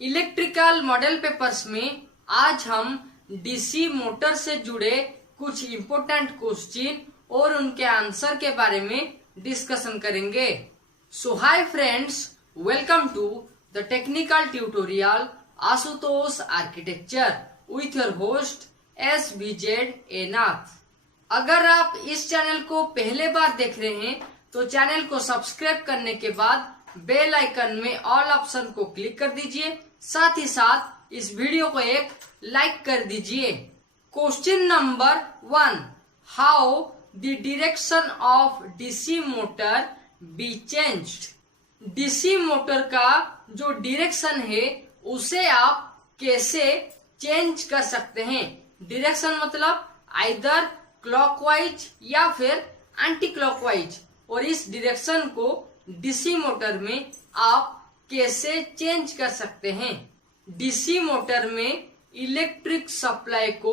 Electrical model papers में आज हम डीसी मोटर से जुड़े कुछ इम्पोर्टेंट क्वेश्चन और उनके आंसर के बारे में डिस्कशन करेंगे। So hi friends, welcome to the technical tutorial Ashutosh architecture with your host SBZ Nath. अगर आप इस चैनल को पहले बार देख रहे हैं तो चैनल को सब्सक्राइब करने के बाद बेल आइकन में ऑल ऑप्शन को क्लिक कर दीजिए। साथ ही साथ इस वीडियो को एक लाइक कर दीजिए। Question number 1, how the direction of DC motor be changed. DC motor का जो डायरेक्शन है उसे आप कैसे चेंज कर सकते हैं। डायरेक्शन मतलब आइदर क्लॉकवाइज या फिर एंटी क्लॉकवाइज, और इस डायरेक्शन को डीसी मोटर में आप कैसे चेंज कर सकते हैं। डीसी मोटर में इलेक्ट्रिक सप्लाई को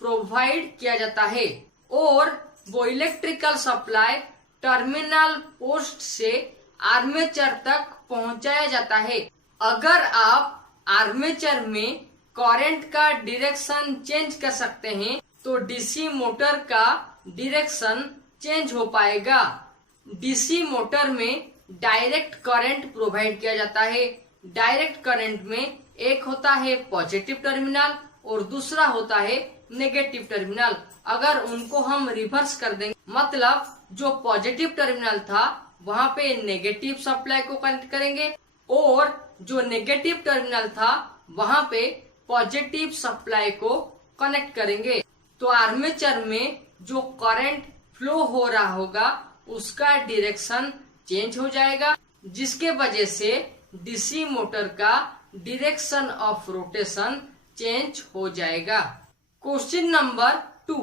प्रोवाइड किया जाता है और वो इलेक्ट्रिकल सप्लाई टर्मिनल पोस्ट से आर्मेचर तक पहुंचाया जाता है। अगर आप आर्मेचर में करंट का डायरेक्शन चेंज कर सकते हैं तो डीसी मोटर का डायरेक्शन चेंज हो पाएगा। डीसी मोटर में डायरेक्ट करंट प्रोवाइड किया जाता है। डायरेक्ट करंट में एक होता है पॉजिटिव टर्मिनल और दूसरा होता है नेगेटिव टर्मिनल। अगर उनको हम रिवर्स कर देंगे, मतलब जो पॉजिटिव टर्मिनल था वहाँ पे नेगेटिव सप्लाई को कनेक्ट करेंगे और जो नेगेटिव टर्मिनल था वहाँ पे पॉजिटिव सप्लाई को कनेक्ट करेंगे, तो आर्मेचर में जो करंट फ्लो हो रहा होगा उसका डायरेक्शन चेंज हो जाएगा, जिसके वजह से डीसी मोटर का डायरेक्शन ऑफ रोटेशन चेंज हो जाएगा। Question number 2,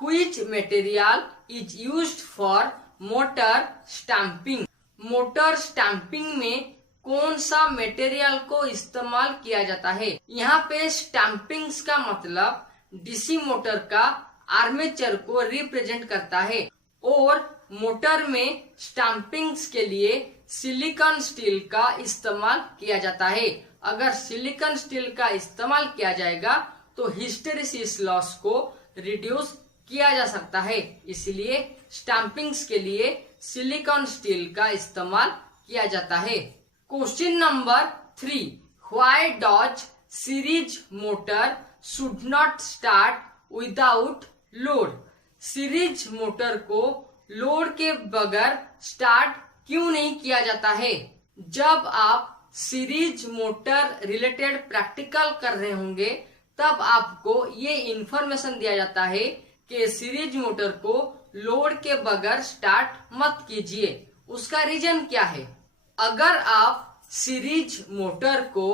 which material is used for motor stamping. Motor stamping में कौन सा मटेरियल को इस्तेमाल किया जाता है। यहाँ पे स्टैंपिंग्स का मतलब डीसी मोटर का आर्मेचर को रिप्रेजेंट करता है और मोटर में स्टैंपिंग्स के लिए सिलिकॉन स्टील का इस्तेमाल किया जाता है। अगर सिलिकॉन स्टील का इस्तेमाल किया जाएगा तो हिस्टेरिसिस लॉस को रिड्यूस किया जा सकता है, इसलिए स्टैंपिंग्स के लिए सिलिकॉन स्टील का इस्तेमाल किया जाता है। Question number 3, why does series motor should not start without load. Series motor को लोड के बगैर स्टार्ट क्यों नहीं किया जाता है। जब आप सीरीज मोटर रिलेटेड प्रैक्टिकल कर रहे होंगे तब आपको ये इन्फॉर्मेशन दिया जाता है कि सीरीज मोटर को लोड के बगैर स्टार्ट मत कीजिए। उसका रीजन क्या है। अगर आप सीरीज मोटर को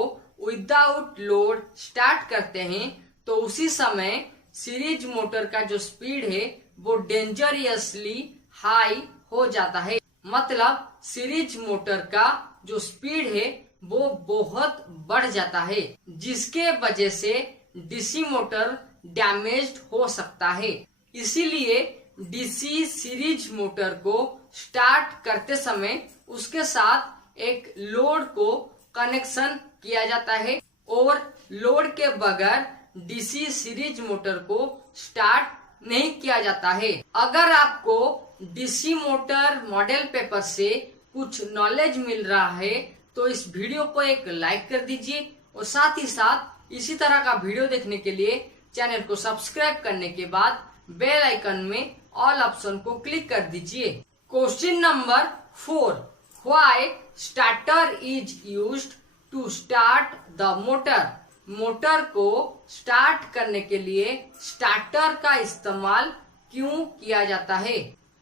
विदाउट लोड स्टार्ट करते हैं तो उसी समय सीरीज मोटर का जो स्पीड है वो डेंजरियसली हाई हो जाता है। मतलब सीरीज मोटर का जो स्पीड है वो बहुत बढ़ जाता है, जिसके वजह से डीसी मोटर डैमेज्ड हो सकता है। इसीलिए डीसी सीरीज मोटर को स्टार्ट करते समय उसके साथ एक लोड को कनेक्शन किया जाता है और लोड के बगैर डीसी सीरीज मोटर को स्टार्ट नहीं किया जाता है। अगर आपको डीसी मोटर मॉडल पेपर से कुछ नॉलेज मिल रहा है तो इस वीडियो को एक लाइक कर दीजिए और साथ ही साथ इसी तरह का वीडियो देखने के लिए चैनल को सब्सक्राइब करने के बाद बेल आइकन में ऑल ऑप्शन को क्लिक कर दीजिए। Question number 4, why starter is used to start the motor. Motor को स्टार्ट करने के लिए स्टार्टर का इस्तेमाल क्यों किया जाता है।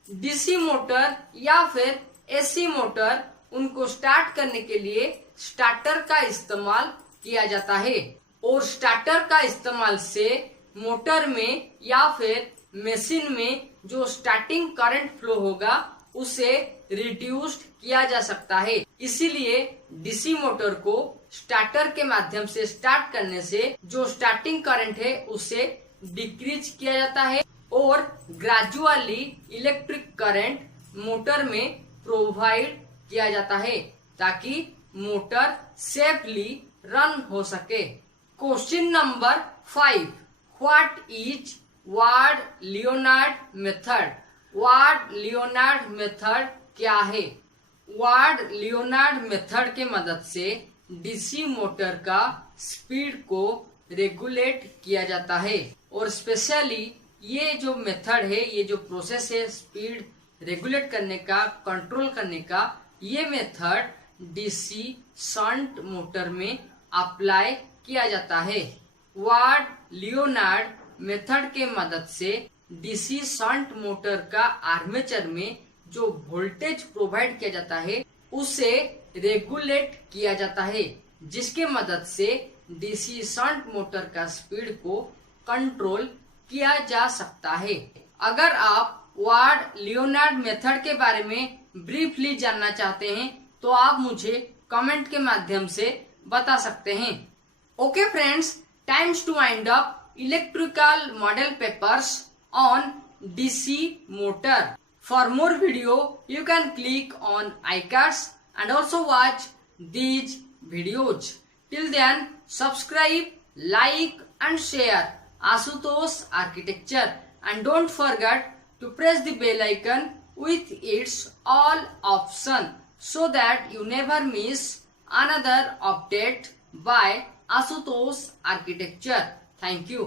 डीसी मोटर या फिर एसी मोटर, उनको स्टार्ट करने के लिए स्टार्टर का इस्तेमाल किया जाता है और स्टार्टर का इस्तेमाल से मोटर में या फिर मशीन में जो स्टार्टिंग करंट फ्लो होगा उसे रिड्यूस्ड किया जा सकता है। इसीलिए डीसी मोटर को स्टार्टर के माध्यम से स्टार्ट करने से जो स्टार्टिंग करंट है उसे डिक्रीज किया जाता है और ग्रेजुअली इलेक्ट्रिक करंट मोटर में प्रोवाइड किया जाता है ताकि मोटर सेफली रन हो सके। Question number 5, what is ward Leonard method? Ward Leonard method क्या है? वार्ड लियोनार्ड मेथड के मदद से डीसी मोटर का स्पीड को रेगुलेट किया जाता है और स्पेशली ये जो मेथड है, ये जो प्रोसेस है स्पीड रेगुलेट करने का, कंट्रोल करने का, ये मेथड डीसी शंट मोटर में अप्लाई किया जाता है। वार्ड लियोनार्ड मेथड के मदद से डीसी शंट मोटर का आर्मेचर में जो वोल्टेज प्रोवाइड किया जाता है उसे रेगुलेट किया जाता है, जिसके मदद से डीसी शंट मोटर का स्पीड को कंट्रोल किया जा सकता है। अगर आप वार्ड लियोनार्ड मेथड के बारे में ब्रीफली जानना चाहते हैं तो आप मुझे कमेंट के माध्यम से बता सकते हैं। Okay friends, times to wind up electrical model papers on DC motor. For more video, you can click on iCards and also watch these videos. Till then, subscribe, like and share Ashutosh Architecture and don't forget to press the bell icon with its all option so that you never miss another update by Ashutosh Architecture. Thank you.